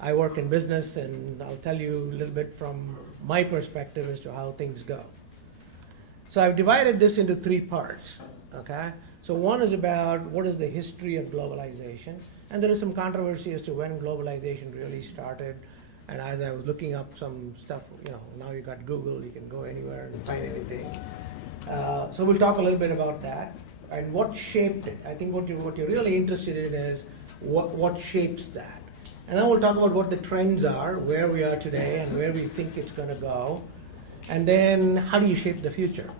I work in business, and I'll tell you a little bit from my perspective as to how things go. So I've divided this into three parts, okay? So one is about what is the history of globalization, and there is some controversy as to when globalization really started. And as I was looking up some stuff, now you got Google, you can go anywhere and find anything. So we'll talk a little bit about that and what shaped it. I think what you're really interested in is what shapes that. And then we'll talk about what the trends are, where we are today and where we think it's going to go. And then how do you shape the future?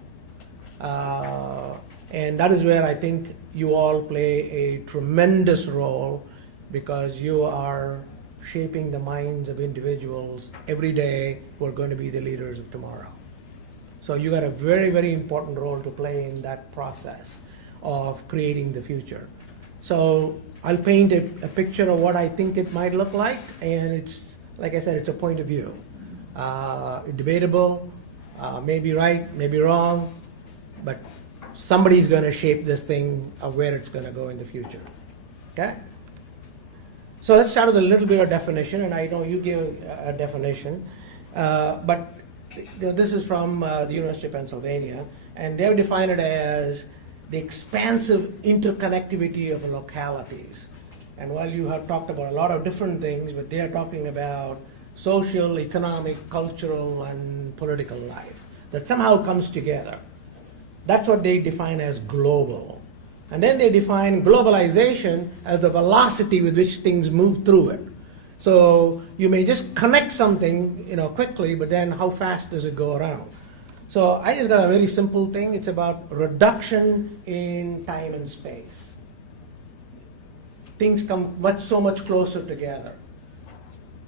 And that is where I think you all play a tremendous role, because you are shaping the minds of individuals every day who are going to be the leaders of tomorrow. So you got a very, very important role to play in that process of creating the future. So I'll paint a picture of what I think it might look like, and it's, like I said, it's a point of view. Debatable, maybe right, maybe wrong, but somebody's going to shape this thing of where it's going to go in the future. Okay? So let's start with a little bit of definition, and I know you gave a definition, but this is from the University of Pennsylvania, and they've defined it as the expansive interconnectivity of localities. And while you have talked about a lot of different things, but they are talking about social, economic, cultural, and political life that somehow comes together. That's what they define as global. And then they define globalization as the velocity with which things move through it. So you may just connect something, quickly, but then how fast does it go around? So I just got a very simple thing. It's about reduction in time and space. Things come so much closer together,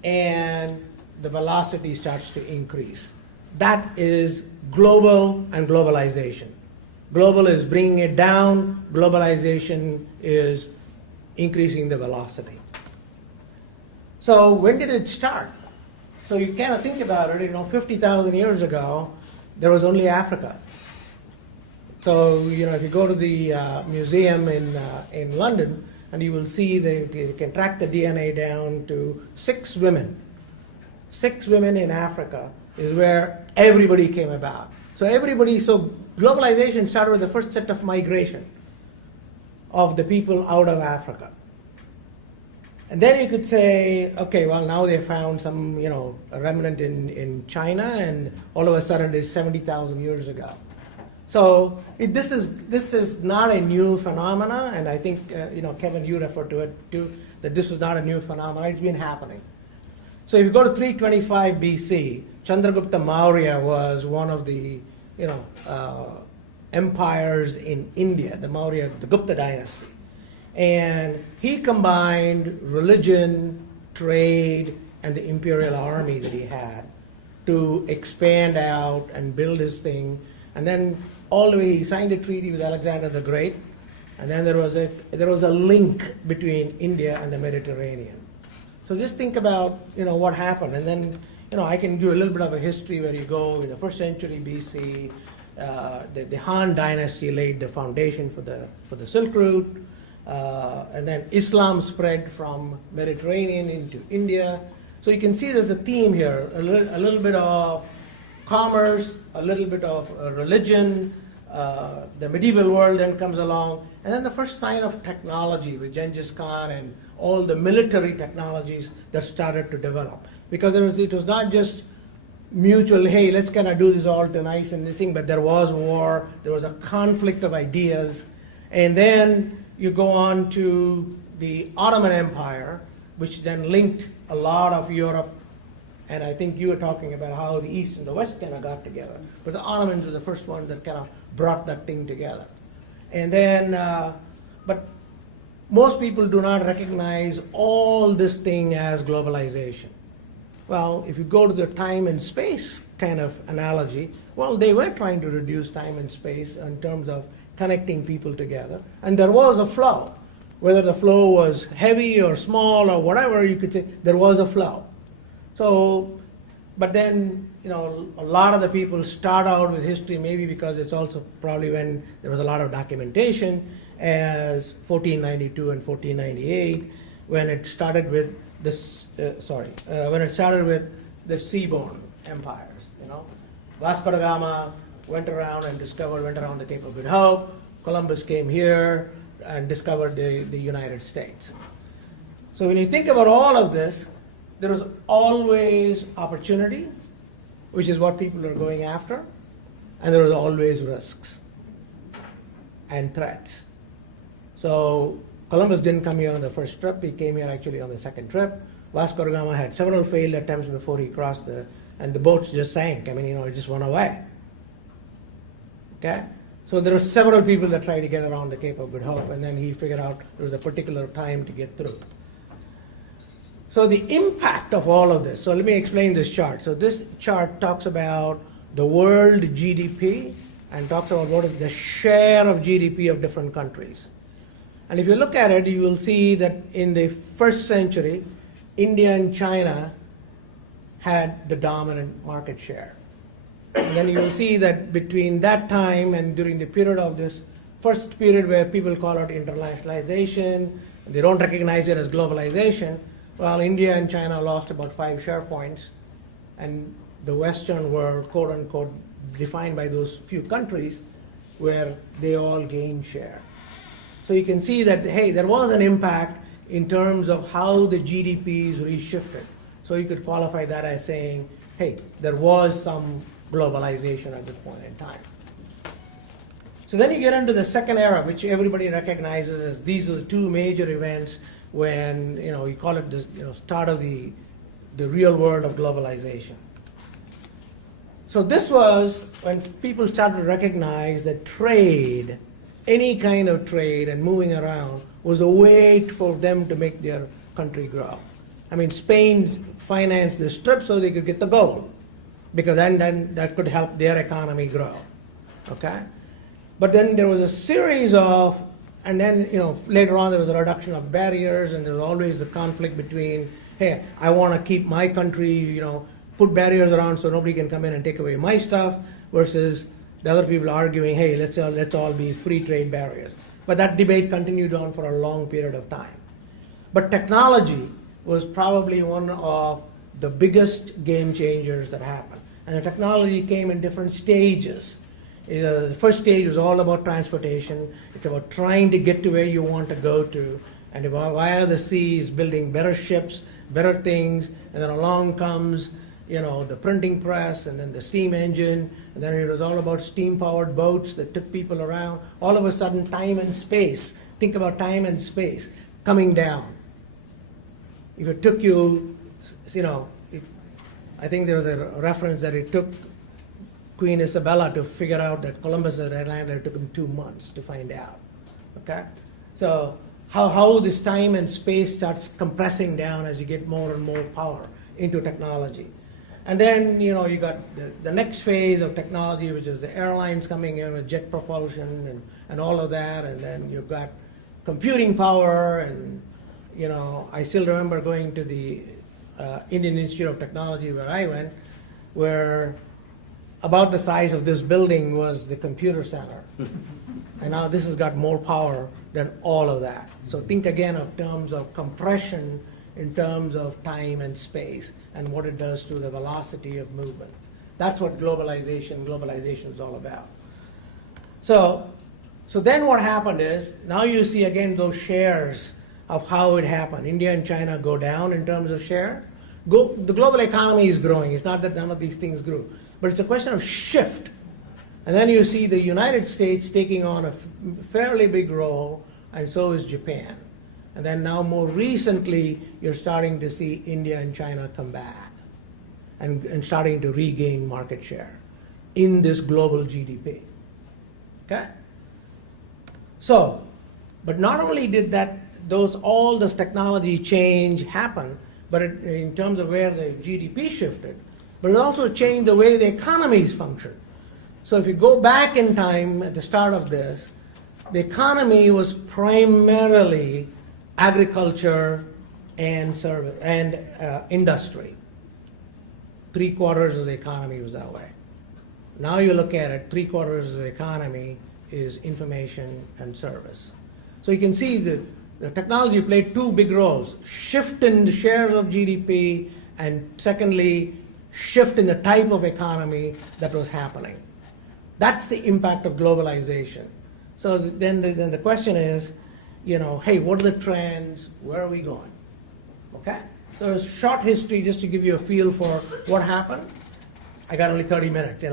and the velocity starts to increase. That is global and globalization. Global is bringing it down. Globalization is increasing the velocity. So when did it start? So you kind of think about it, 50,000 years ago, there was only Africa. So, if you go to the museum in London, and you will see they can track the DNA down to 6 women. 6 women in Africa is where everybody came about. So globalization started with the first set of migration of the people out of Africa. And then you could say, okay, well, now they found some, a remnant in China, and all of a sudden it's 70,000 years ago. So this is not a new phenomena, and I think, Kevin, you referred to it too, that this was not a new phenomenon. It's been happening. So if you go to 325 BC, Chandragupta Maurya was one of the, empires in India, the Gupta dynasty. And he combined religion, trade, and the imperial army that he had to expand out and build his thing. And then all the way he signed a treaty with Alexander the Great. And then there was a link between India and the Mediterranean. So just think about what happened. And then I can give you a little bit of a history where you go in the 1st century BC. The Han dynasty laid the foundation for the Silk Route. And then Islam spread from Mediterranean into India. So you can see there's a theme here, a little bit of commerce, a little bit of religion, the medieval world then comes along, and then the first sign of technology with Genghis Khan and all the military technologies that started to develop. Because it was not just mutual, hey, let's kind of do this all tonight and this thing, but there was war, there was a conflict of ideas, and then you go on to the Ottoman Empire, which then linked a lot of Europe, and I think you were talking about how the East and the West kind of got together. But the Ottomans were the first ones that kind of brought that thing together. And then, but most people do not recognize all this thing as globalization. Well, if you go to the time and space kind of analogy, well, they were trying to reduce time and space in terms of connecting people together. And there was a flow. Whether the flow was heavy or small or whatever, you could say there was a flow. So, but then, a lot of the people start out with history, maybe because it's also probably when there was a lot of documentation, as 1492 and 1498, when it started with when it started with the seaborne empires. Vasco da Gama went around the Cape of Good Hope. Columbus came here and discovered the United States. So when you think about all of this, there is always opportunity, which is what people are going after, and there is always risks and threats. So Columbus didn't come here on the first trip. He came here actually on the second trip. Vasco da Gama had several failed attempts before he crossed and the boats just sank. It just went away. Okay? So there were several people that tried to get around the Cape of Good Hope, and then he figured out there was a particular time to get through. So the impact of all of this, so let me explain this chart. So this chart talks about the world GDP and talks about what is the share of GDP of different countries. And if you look at it, you will see that in the first century, India and China had the dominant market share. And then you will see that between that time and during the period of this first period where people call it internationalization, they don't recognize it as globalization, well, India and China lost about 5 share points, and the Western world, quote unquote, defined by those few countries, where they all gained share. So you can see that, hey, there was an impact in terms of how the GDPs reshifted. So you could qualify that as saying, hey, there was some globalization at this point in time. So then you get into the second era, which everybody recognizes as these are the two major events when, you call it the start of the real world of globalization. So this was when people started to recognize that trade, any kind of trade and moving around, was a way for them to make their country grow. Spain financed this trip so they could get the gold, because then that could help their economy grow. Okay? But then there was a series of, and then later on there was a reduction of barriers, and there was always the conflict between, hey, I want to keep my country, put barriers around so nobody can come in and take away my stuff, versus the other people arguing, hey, let's all be free trade barriers. But that debate continued on for a long period of time. But technology was probably one of the biggest game changers that happened. And the technology came in different stages. The first stage was all about transportation. It's about trying to get to where you want to go to, and via the seas, building better ships, better things, and then along comes the printing press, and then the steam engine, and then it was all about steam-powered boats that took people around. All of a sudden, time and space, think about time and space, coming down. If it took you, I think there was a reference that it took Queen Isabella to figure out that Columbus had landed, it took him 2 months to find out. Okay? So how this time and space starts compressing down as you get more and more power into technology. And then, you got the next phase of technology, which is the airlines coming in with jet propulsion and all of that. And then you've got computing power. And, I still remember going to the Indian Institute of Technology where I went, where about the size of this building was the computer center. And now this has got more power than all of that. So think again of terms of compression in terms of time and space and what it does to the velocity of movement. That's what globalization is all about. So then what happened is, now you see again those shares of how it happened. India and China go down in terms of share. The global economy is growing. It's not that none of these things grew, but it's a question of shift. And then you see the United States taking on a fairly big role, and so is Japan. And then now more recently, you're starting to see India and China come back and starting to regain market share in this global GDP. Okay? So, but not only did all this technology change happen, but in terms of where the GDP shifted, but it also changed the way the economies function. So if you go back in time at the start of this, the economy was primarily agriculture and service and industry. 3/4 of the economy was that way. Now you look at it, 3/4 of the economy is information and service. So you can see that The technology played two big roles: shift in the shares of GDP, and secondly, shift in the type of economy that was happening. That's the impact of globalization. So then the question is, hey, what are the trends? Where are we going? Okay? So a short history just to give you a feel for what happened. I got only 30 minutes,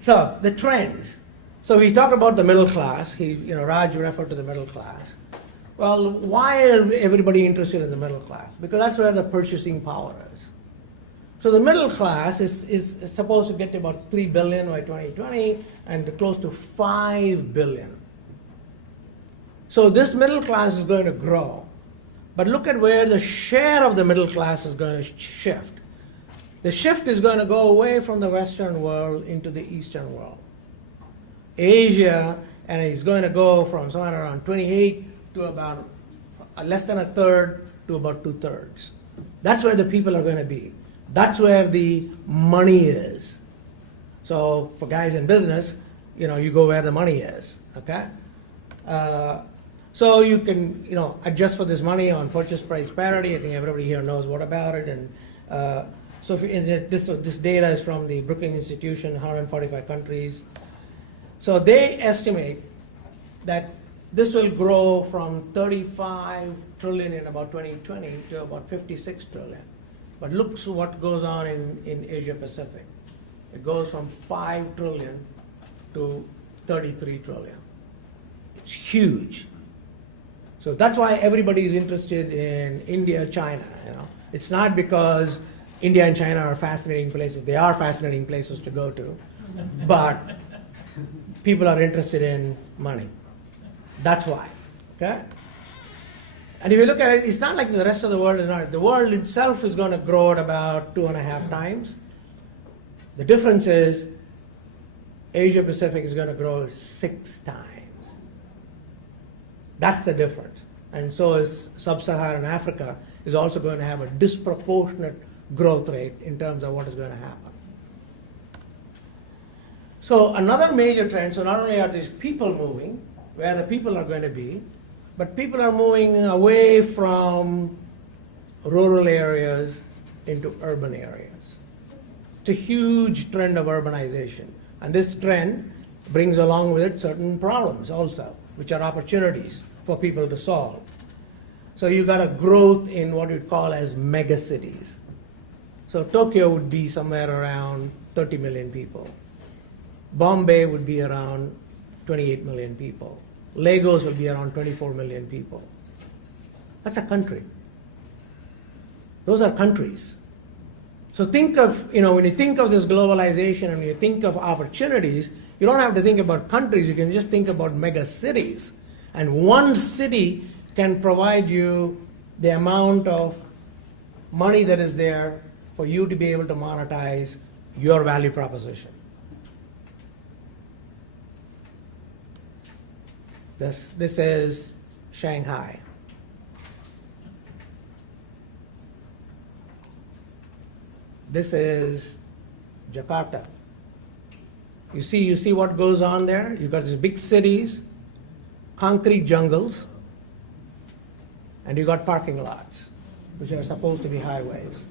So the trends. So we talked about the middle class. Raj referred to the middle class. Well, why is everybody interested in the middle class? Because that's where the purchasing power is. So the middle class is supposed to get to about 3 billion by 2020 and close to 5 billion. So this middle class is going to grow. But look at where the share of the middle class is going to shift. The shift is going to go away from the Western world into the Eastern world. Asia, and it's going to go from somewhere around 28 to about less than a third to about 2/3. That's where the people are going to be. That's where the money is. So for guys in business, you go where the money is, okay? So you can, adjust for this money on purchase price parity. I think everybody here knows what about it. And so this data is from the Brookings Institution, 145 countries. So they estimate that this will grow from 35 trillion in about 2020 to about 56 trillion. But look what goes on in Asia Pacific. It goes from 5 trillion to 33 trillion. It's huge. So that's why everybody is interested in India, China. It's not because India and China are fascinating places. They are fascinating places to go to, but people are interested in money. That's why. Okay? And if you look at it, it's not like the rest of the world is not. The world itself is going to grow at about 2.5 times. The difference is Asia Pacific is going to grow 6 times. That's the difference. And so is Sub-Saharan Africa is also going to have a disproportionate growth rate in terms of what is going to happen. So another major trend, so not only are these people moving, where the people are going to be, but people are moving away from rural areas into urban areas. It's a huge trend of urbanization. And this trend brings along with it certain problems also, which are opportunities for people to solve. So you got a growth in what you'd call as megacities. So Tokyo would be somewhere around 30 million people. Bombay would be around 28 million people. Lagos will be around 24 million people. That's a country. Those are countries. So think of, when you think of this globalization and you think of opportunities, you don't have to think about countries, you can just think about mega cities. And one city can provide you the amount of money that is there for you to be able to monetize your value proposition. This is Shanghai. This is Jakarta. You see what goes on there? You've got these big cities, concrete jungles, and you got parking lots, which are supposed to be highways.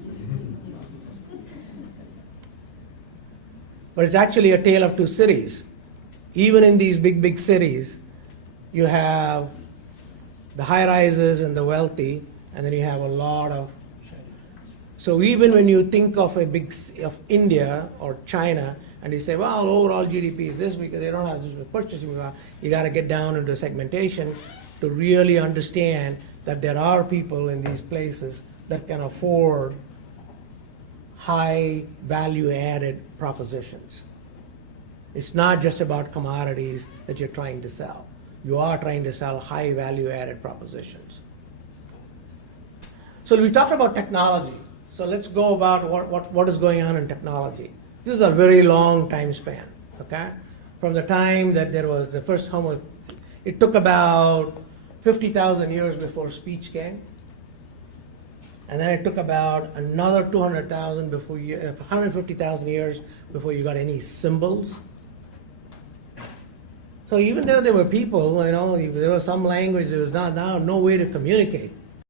But it's actually a tale of two cities. Even in these big cities, you have the high rises and the wealthy, and then you have a lot of. So even when you think of of India or China, and you say, well, overall GDP is this because they don't have this purchasing power, you got to get down into segmentation to really understand that there are people in these places that can afford high value added propositions. It's not just about commodities that you're trying to sell. You are trying to sell high value added propositions. So we talked about technology. So let's go about what is going on in technology. This is a very long time span, okay? From the time that there was the first Homo, it took about 50,000 years before speech came. And then it took about another 200,000 before 150,000 years before you got any symbols. So even though there were people, there was some language, there was not now no way to communicate.